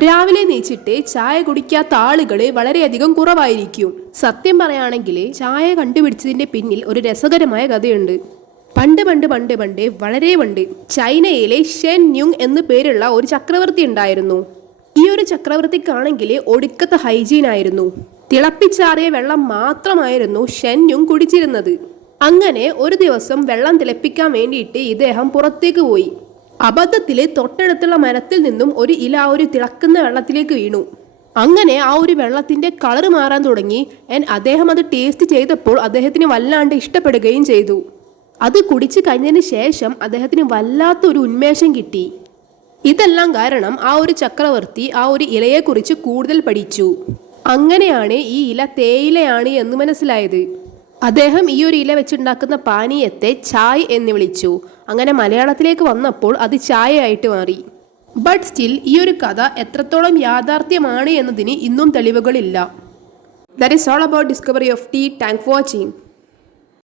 രാവിലെ നീച്ചിട്ട് ചായ കുടിക്കാത്ത ആളുകൾ വളരെയധികം കുറവായിരിക്കും. സത്യം പറയുകയാണെങ്കിൽ ചായ കണ്ടുപിടിച്ചതിന്റെ പിന്നിൽ ഒരു രസകരമായ കഥയുണ്ട്. പണ്ട് പണ്ട് പണ്ട് പണ്ട് വളരെ പണ്ട് ചൈനയിലെ ഷെൻ യുങ് എന്ന് പേരുള്ള ഒരു ചക്രവർത്തി ഉണ്ടായിരുന്നു. ഈ ഒരു ചക്രവർത്തിക്കാണെങ്കിൽ ഒടുക്കത്തെ ഹൈജീൻ ആയിരുന്നു. തിളപ്പിച്ചാറിയ വെള്ളം മാത്രമായിരുന്നു ഷെൻ യുങ് കുടിച്ചിരുന്നത്. അങ്ങനെ ഒരു ദിവസം വെള്ളം തിളപ്പിക്കാൻ വേണ്ടിയിട്ട് ഇദ്ദേഹം പുറത്തേക്ക് പോയി. അബദ്ധത്തില് തൊട്ടടുത്തുള്ള മരത്തിൽ നിന്നും ഒരു ഇല ഒരു തിളക്കുന്ന വെള്ളത്തിലേക്ക് വീണു. അങ്ങനെ ആ ഒരു വെള്ളത്തിന്റെ കളർ മാറാൻ തുടങ്ങി. അദ്ദേഹം അത് ടേസ്റ്റ് ചെയ്തപ്പോൾ അദ്ദേഹത്തിന് വല്ലാണ്ട് ഇഷ്ടപ്പെടുകയും ചെയ്തു. അത് കുടിച്ചു കഴിഞ്ഞതിന് ശേഷം അദ്ദേഹത്തിന് വല്ലാത്തൊരു ഉന്മേഷം കിട്ടി. ഇതെല്ലാം കാരണം ആ ഒരു ചക്രവർത്തി ആ ഒരു ഇലയെക്കുറിച്ച് കൂടുതൽ പഠിച്ചു. അങ്ങനെയാണ് ഈ ഇല തേയിലയാണ് എന്ന് മനസ്സിലായത്. അദ്ദേഹം ഈ ഒരു ഇല വെച്ചുണ്ടാക്കുന്ന പാനീയത്തെ ചായ് എന്ന് വിളിച്ചു. അങ്ങനെ മലയാളത്തിലേക്ക് വന്നപ്പോൾ അത് ചായ ആയിട്ട് മാറി. ബട്ട് സ്റ്റിൽ ഈ ഒരു കഥ എത്രത്തോളം യാഥാർത്ഥ്യമാണ് എന്നതിന് ഇന്നും തെളിവുകളില്ല. That is all about discovery of tea. Thanks for watching.